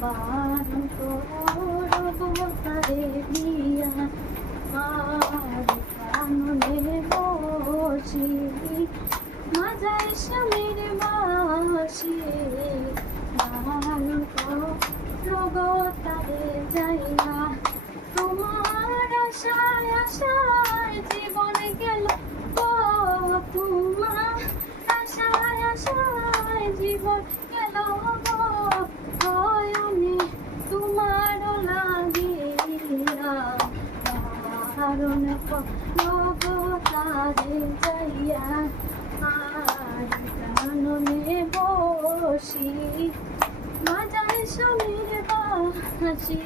বারণ করব তারে দিয়া আর কাননে বসি মাজায় স্বামীর বাসি বারণ করব তারে যাইয়া তোমার আশায় আশায় জীবন গেল গো তোমার আশায় আশায় জীবন গেল গো হয়নি তোমার লাগিয়া কারণ গো তারে যাইয়া আর কাননে বসি মাজায় স্বামীর বাসি